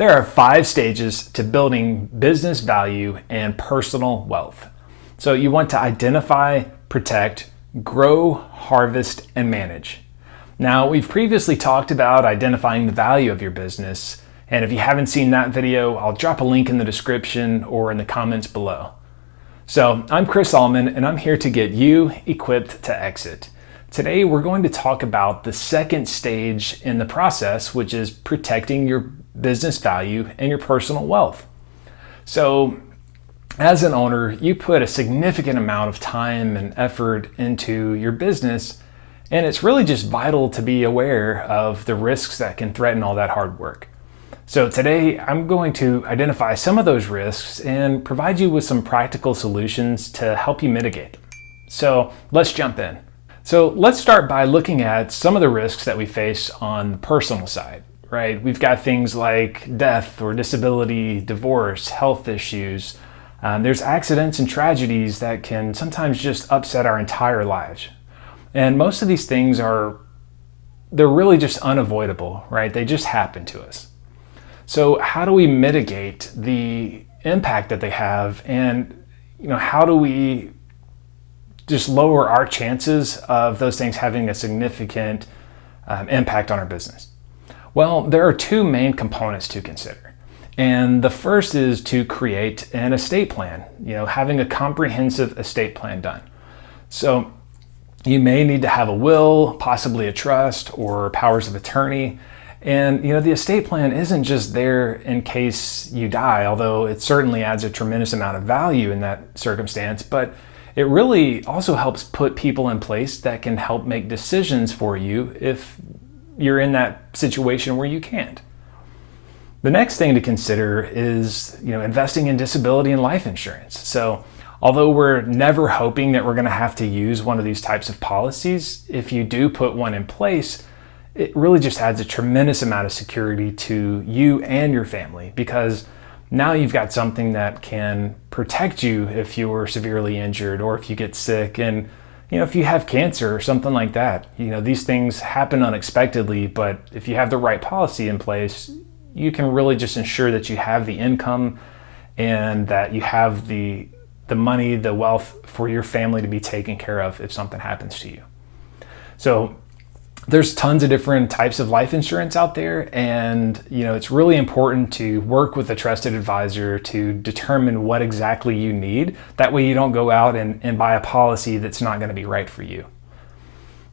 There are 5 stages to building business value and personal wealth. So you want to identify, protect, grow, harvest, and manage. Now, we've previously talked about identifying the value of your business, and if you haven't seen that video, I'll drop a link in the description or in the comments below. So I'm Chris Alman, and I'm here to get you equipped to exit. Today, we're going to talk about the second stage in the process, which is protecting your business value and your personal wealth. So as an owner, you put a significant amount of time and effort into your business, and it's really just vital to be aware of the risks that can threaten all that hard work. So today, I'm going to identify some of those risks and provide you with some practical solutions to help you mitigate them. So let's jump in. So let's start by looking at some of the risks that we face on the personal side, right? We've got things like death or disability, divorce, health issues. There's accidents and tragedies that can sometimes just upset our entire lives. And most of these things they're really just unavoidable, right? They just happen to us. So how do we mitigate the impact that they have, and how do we just lower our chances of those things having a significant impact on our business? Well, there are 2 main components to consider. And the first is to create an estate plan, having a comprehensive estate plan done. So you may need to have a will, possibly a trust or powers of attorney. And the estate plan isn't just there in case you die, although it certainly adds a tremendous amount of value in that circumstance, but it really also helps put people in place that can help make decisions for you if you're in that situation where you can't. The next thing to consider is, investing in disability and life insurance. So although we're never hoping that we're going to have to use one of these types of policies, if you do put one in place, it really just adds a tremendous amount of security to you and your family, because now you've got something that can protect you if you were severely injured or if you get sick, and if you have cancer or something like that. These things happen unexpectedly, but if you have the right policy in place, you can really just ensure that you have the income and that you have the money, the wealth for your family to be taken care of if something happens to you. So there's tons of different types of life insurance out there, and it's really important to work with a trusted advisor to determine what exactly you need. That way you don't go out and buy a policy that's not going to be right for you.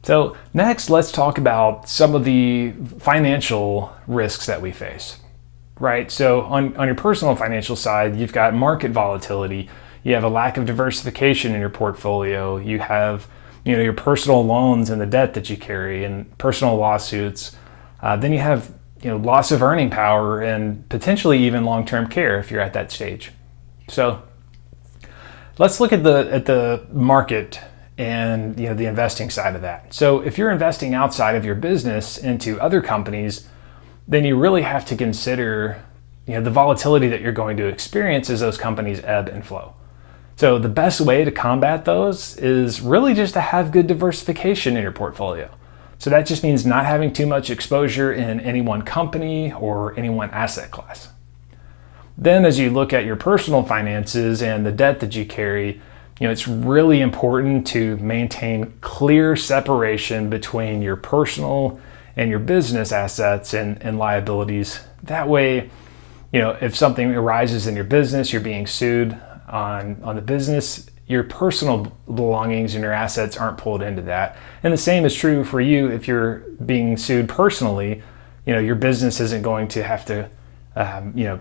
So next, let's talk about some of the financial risks that we face, right? So on your personal financial side, you've got market volatility, you have a lack of diversification in your portfolio, you have your personal loans and the debt that you carry and personal lawsuits. Then you have loss of earning power and potentially even long-term care if you're at that stage. So let's look at the market and the investing side of that. So if you're investing outside of your business into other companies, then you really have to consider the volatility that you're going to experience as those companies ebb and flow. So the best way to combat those is really just to have good diversification in your portfolio. So that just means not having too much exposure in any one company or any one asset class. Then as you look at your personal finances and the debt that you carry, it's really important to maintain clear separation between your personal and your business assets and liabilities. That way, if something arises in your business, you're being sued on the business, your personal belongings and your assets aren't pulled into that. And the same is true for you if you're being sued personally. Your business isn't going to have to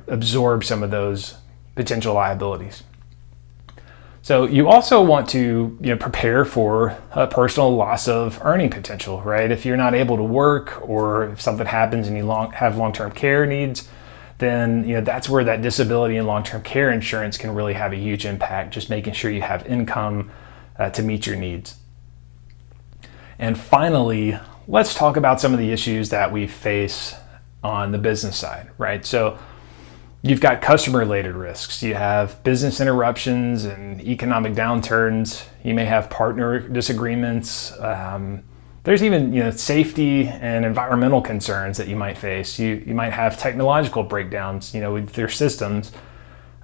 absorb some of those potential liabilities. So you also want to prepare for a personal loss of earning potential, right? If you're not able to work, or if something happens and you have long-term care needs, then that's where that disability and long-term care insurance can really have a huge impact, just making sure you have income to meet your needs. And finally, let's talk about some of the issues that we face on the business side, right? So you've got customer-related risks. You have business interruptions and economic downturns. You may have partner disagreements. There's even safety and environmental concerns that you might face. You might have technological breakdowns with your systems,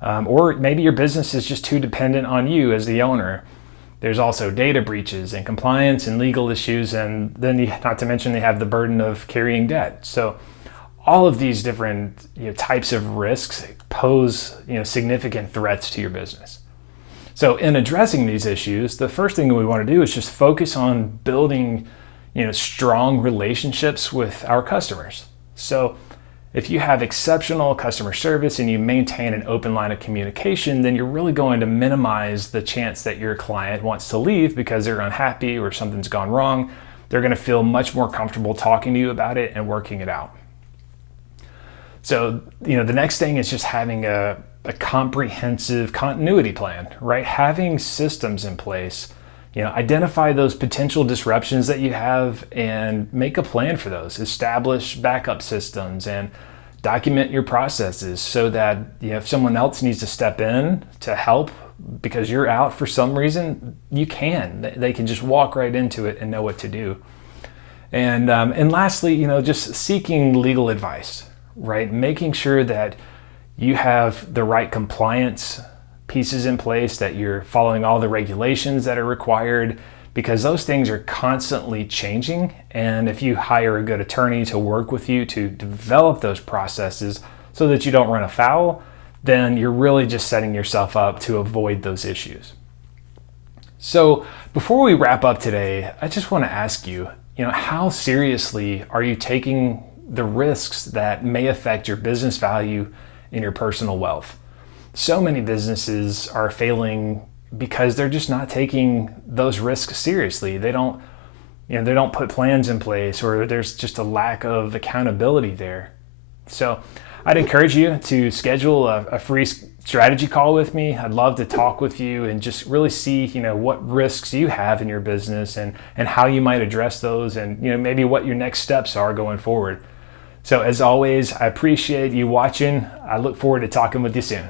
or maybe your business is just too dependent on you as the owner. There's also data breaches and compliance and legal issues, and then not to mention they have the burden of carrying debt. So all of these different types of risks pose significant threats to your business. So in addressing these issues, the first thing we want to do is just focus on building strong relationships with our customers. So if you have exceptional customer service and you maintain an open line of communication, then you're really going to minimize the chance that your client wants to leave because they're unhappy or something's gone wrong. They're going to feel much more comfortable talking to you about it and working it out. So, the next thing is just having a comprehensive continuity plan, right? Having systems in place, identify those potential disruptions that you have and make a plan for those. Establish backup systems and document your processes so that if someone else needs to step in to help because you're out for some reason, you can. They can just walk right into it and know what to do. And lastly, just seeking legal advice, right? Making sure that you have the right compliance pieces in place, that you're following all the regulations that are required, because those things are constantly changing. And if you hire a good attorney to work with you to develop those processes so that you don't run afoul, then you're really just setting yourself up to avoid those issues. So before we wrap up today, I just want to ask you, how seriously are you taking the risks that may affect your business value and your personal wealth? So many businesses are failing because they're just not taking those risks seriously. They don't put plans in place, or there's just a lack of accountability there. So I'd encourage you to schedule a free strategy call with me. I'd love to talk with you and just really see, what risks you have in your business and how you might address those, and maybe what your next steps are going forward. So as always, I appreciate you watching. I look forward to talking with you soon.